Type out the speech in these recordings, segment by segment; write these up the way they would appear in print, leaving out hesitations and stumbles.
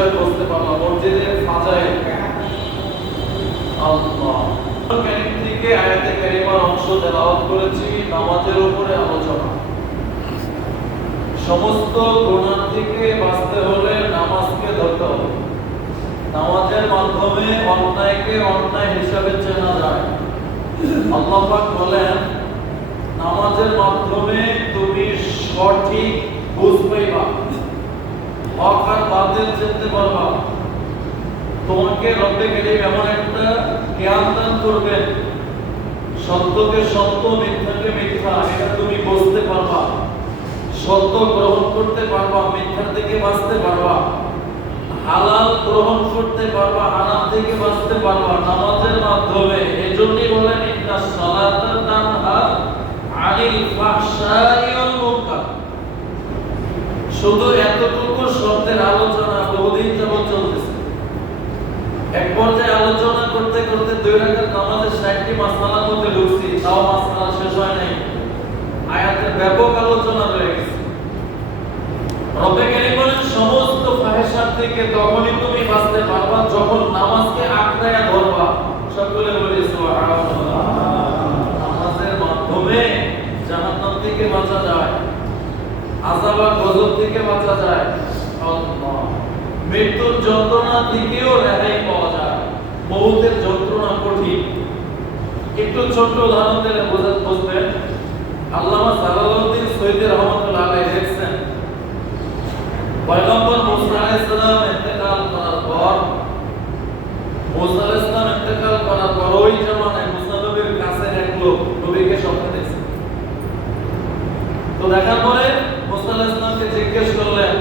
বিষয় বুঝতে পারলাম, মসজিদের ফাজাইল। আল্লাহ কারীম থেকে আয়াতে কারিমার অংশ তেলাওয়াত করেছি, নামাজের উপরে আলোচনা। সমস্ত গুনাহ থেকে বাঁচতে হলে নামাজকে ধরতে হবে। নামাজের মাধ্যমে অন্যায়কে অন্যায় হিসাবে চেনা যায়। আল্লাহ পাক বলেন, নামাজের মাধ্যমে তুমি সঠিক বুঝ পাইবা, হক আর বাতিল চিনতে পারবা। তোমাকে রব্বে কারীম এমন একটা জ্ঞান দান করবেন, সত্যকে সত্য, মিথ্যাকে মিথ্যা, এটা তুমি বুঝতে পারবা, সত্য গ্রহণ করতে পারবা, মিথ্যা থেকে বাঁচতে পারবা, হালাল গ্রহণ করতে পারবা, হারাম থেকে বাঁচতে পারবা নামাজের মাধ্যমে। এজন্যই বলেন, ইন্নাস সালাতা তানহা আনিল ফাহশাই ওয়াল মুনকার। শুধু এতটুকু শব্দের আলোচনা বহুদিন যাবত চলতেছে। এক পর্যায়ে আলোচনা করতে করতে 2 রাকাত নামাজের 60টি মাসআলার মধ্যে ঢুকছি, তাও মাসআলা শেষ হয় নাই। আয়াতের ব্যাপক আলোচনা রয়ে গেছে। রব্বে কারীম বলেন, সমস্ত ফাহিশা থেকে তখনই তুমি বাঁচতে পারবা যখন নামাজকে আঁকড়ায়া ধরবা। সকলে বলি সুবহানাল্লাহ। নামাজের মাধ্যমে জাহান্নাম থেকে বাঁচা যায়, আযাব আর গজব থেকে বাঁচা যায়, আল্লাহ মৃত্যুর যন্ত্রণা থেকেও রেহাই পাওয়া যায়। মৌতের যন্ত্রণা কঠিন। একটু ছোট উদাহরণ দিলে বুঝবেন। আল্লামা জালালউদ্দিন সৈয়দ রহমাতুল্লাহ আলাইহি লিখছেন, পয়গম্বর মুসা আলাইহিস সালাম ইন্তেকাল করার পর, মুসা আলাইহিস সালাম ইন্তেকাল করার পর ওই জামানায় মুসা নবীর কাছের এক লোক নবীকে স্বপ্নে দেখছে। তো দেখার পরে মুসা আলাইহিস সালামকে জিজ্ঞেস করলেন,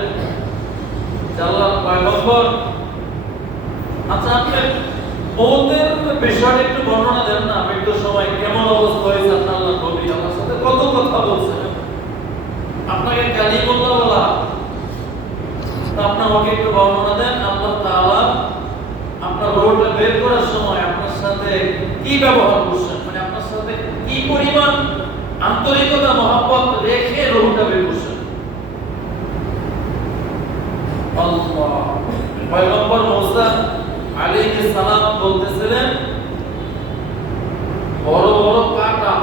আল্লাহর পয়গম্বর, আচ্ছা আপনি মৌতের বিষয়টা একটু বর্ণনা দেন না, মৃত্যুর সময় কেমন অবস্থা হয়েছে? আপনার আল্লাহর নবী আমার সাথে কত কথা বলছেন, আপনাকে কালিমুল্লাহ বলা, আপনি আমাকে একটু বর্ণনা দেন। আল্লাহ তাআলা আপনার রূহটা বের করার সময় আপনার সাথে কি ব্যবহার করছেন, মানে আপনার সাথে কি পরিমাণ আন্তরিকতা মহব্বত রেখে রূহটা বের করছেন। আল্লাহ পয়গম্বর মুসা আলাইহিস সালাম বলতেছিলেন, বড় বড় কাঁটা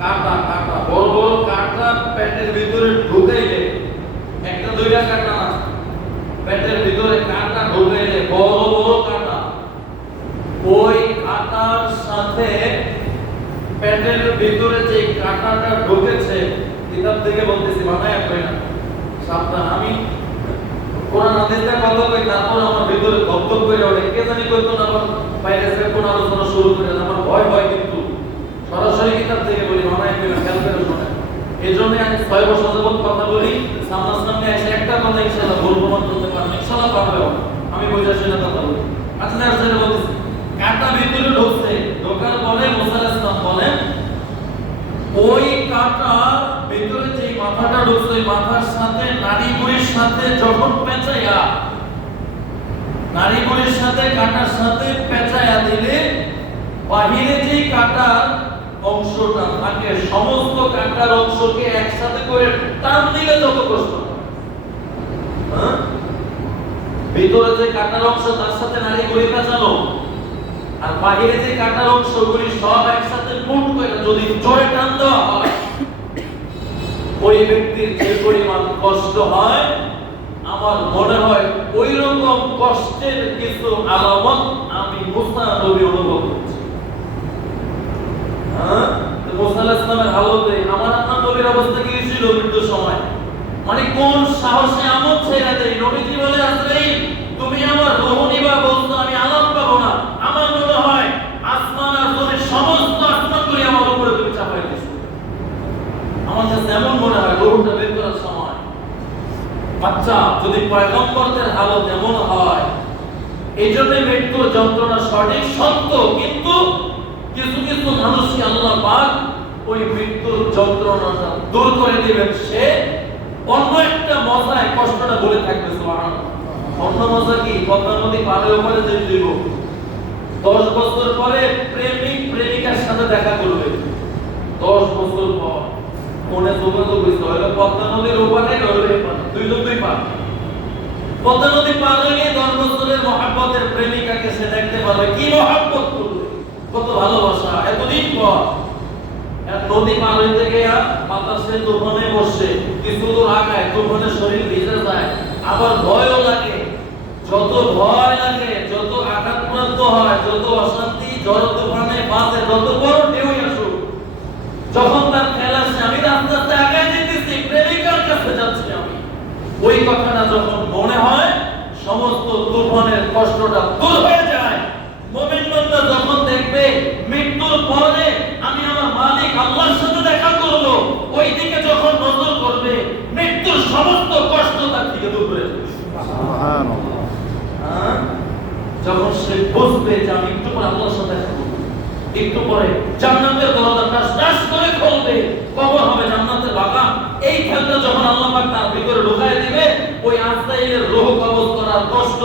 কাঁটা কাঁটা বড় বড় কাঁটা পেটের ভিতরে ঢুকাইলে, একটা দুইটা কাঁটা না, পেটের ভিতরে কাঁটা ঢুকাইলে বড় বড় কাঁটা, ওই কাঁটার সাথে পেটের ভিতরে যে কাঁটাটা ঢুকেছে, কিতাব থেকে বলতেছি, বানায় কই না, সাবধান। আমি কোরআন হাদিসটা কথা কই, তারপর আমার ভিতরে ধকধক করে ওঠে, কে জানি কইতো না আবার বাইরে থেকে কোন আলোচনা শুরু করে, আমার ভয় ভয়, কিন্তু সরাসরি কিতাব থেকে বলি, বানায় কই না, খেয়াল করে শোনেন। এজন্য আমি 6 বছর যাবত কথা বলি, সামনাসামনি এসে একটা কথা ইনশাআল্লাহ ভুল প্রমাণ করতে পারবেন, ইনশাআল্লাহ পারবেন। আমি বুঝা শুনে কথা বলি। আচ্ছা আসলে বলতেছি, কাঁটা ভিতরে ঢুকছে, ঢোকার পরে মুসা আলাইহিস সালাম বলেন, ওই কাঁটার ভিতরে যে মাথাটা ঢুকছে, ওই মাথার সাথে নাড়ি বুড়ির সাথে যখন পেঁচাইয়া, নাড়ি বুড়ির সাথে কাঁটার সাথে পেঁচাইয়া দিলে বাহিরে যে কাঁটার অংশটা থাকে, সমস্ত কাঁটার অংশকে একসাথে করে টান দিলে যত কষ্ট হয়, হ্যাঁ, ভিতরে যে কাঁটার অংশ তার সাথে নাড়ি বুড়ি পেঁচানো, আর বাহিরে যে কাঁটার অংশগুলি সব একসাথে মুট করে যদি জোরে টান দেওয়া হয়, ওই ব্যক্তির যে পরিমাণ কষ্ট হয়, আমার মনে হয় ওই রকম কষ্টের কিছু আলামত আমি মুসা নবী অনুভব করছি। হ্যাঁ, তো মুসা আলাইহিস সালামের হালতে আমার আপনার নবীর অবস্থা কি ছিল মৃত্যুর সময়? মানে কোন সাহসে আমল ছেড়ে দেয়। নবীজি বলে, আজরাইল তুমি আমার রূহ নিবা, বলতো আমি আলাপ পাবো না। আমার মনে হয় আসমান আর জমির সমস্ত আসমানগুলি আমার উপরে তুমি চাপাই দিয়েছো। আমার কাছে এমন মনে হয় রূহটা বের করার সময়। আচ্ছা, যদি পয়গম্বরদের হালত এমন হয়, এই জন্য মৃত্যুর যন্ত্রণা সঠিক সত্য, কিন্তু কিছু কিছু মানুষকে আল্লাহ পাক ওই মৃত্যুর যন্ত্রণাটা দূর করে দিবেন। সে অন্য একটা মজায় কষ্টটা বলে থাকবে, সুবহানাল্লাহ। অন্য মজা কি? পদ্মা নদী পারে ওপারে যেতে দিব, 10 বছর পরে প্রেমিক প্রেমিকার সাথে দেখা করবে। 10 বছর পর ফোনে যোগাযোগ হইছে, হয়তো পদ্মা নদীর ওপারে হইলো এপারে, দুই লোক দুই পার। পদ্মা নদী পার হয়ে 10 বছরের মহব্বতের প্রেমিকাকে সে দেখতে পারবে, কি মহব্বত করবে, কত ভালোবাসা। এতদিন পর নদী পার হইতে গিয়া বাতাসে তুফানে বসে কিছু দূর আগায়, তুফানে শরীর ভিজে যায়, আবার ভয়ও লাগে। যত ভয় লাগে, যত আঘাতপ্রাপ্ত হয়, যত অশান্তি ঝড় তুফানে বাসে যত বড় ঢেউই আসুক, যখন তার খেয়াল আসে আমি রাস্তা আস্তে আগায় যেতেছি, প্রেমিকার কাছে যাচ্ছি আমি, ওই কথাটা যখন মনে হয় সমস্ত তুফানের কষ্টটা দূর হয়ে যায়। মুমিন বান্দা যখন দেখবে মৃত্যুর পরে আমি আমার মালিক আল্লাহর সাথে দেখা করব, ওই দিকে যখন নজর করবে মৃত্যুর সমস্ত কষ্ট তার থেকে দূর হয়ে যাবে। সুবহানাল্লাহ। যখন সে বুঝবে যে আমি একটু পরে আল্লাহর সাথে দেখা করব, একটু পরে জান্নাতের দরজা টাস টাস করে খুলবে, কবর হবে জান্নাতের বাগান। এই খেলটা যখন আল্লাহ পাক তার ভিতরে ঢুকায় দিবে, ওই আজরাইলের রূহ কবজ করার কষ্ট,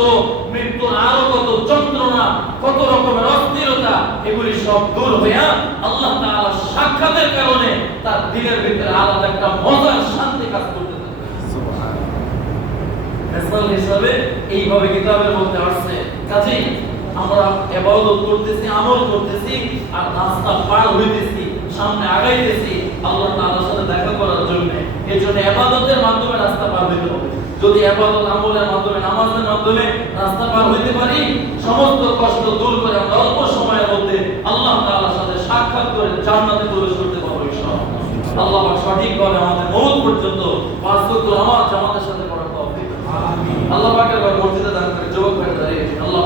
মৃত্যুর আরো কত যন্ত্রণা, কত রকমের অস্থিরতা, এগুলি সব দূর হইয়া আল্লাহ তাআলা সাক্ষাতের কারণে তার দিলের ভিতরে আলাদা একটা মজার শান্তি কাজ করতে থাকবে। সুবহানাল্লাহ। মেসাল হিসাবে এইভাবে কিতাবের মধ্যে আসছে। কাজেই আমরা ইবাদত করতেছি, আমল করতেছি, আর রাস্তা পার হইতেছি, সামনে আগাইতেছি আল্লাহ তাআলার সাথে দেখা করার জন্য। এজন্য ইবাদতের মাধ্যমে রাস্তা পার হইতে হবে। যদি ইবাদত আমলের মাধ্যমে, নামাজের মাধ্যমে রাস্তা পার হইতে পারি, সমস্ত কষ্ট দূর করে আমরা অল্প সময়ের মধ্যে আল্লাহ তাআলার সাথে সাক্ষাৎ করে জান্নাতে প্রবেশ করতে পারবো ইনশাআল্লাহ। আল্লাহ পাক সঠিকভাবে আমাদের মওত পর্যন্ত পাঁচ ওয়াক্ত নামাজ জামাতের সাথে পড়ার তৌফিক। আমিন। আল্লাহ পাকের মসজিদে দান করে যুবক ভাইদের আল্লাহ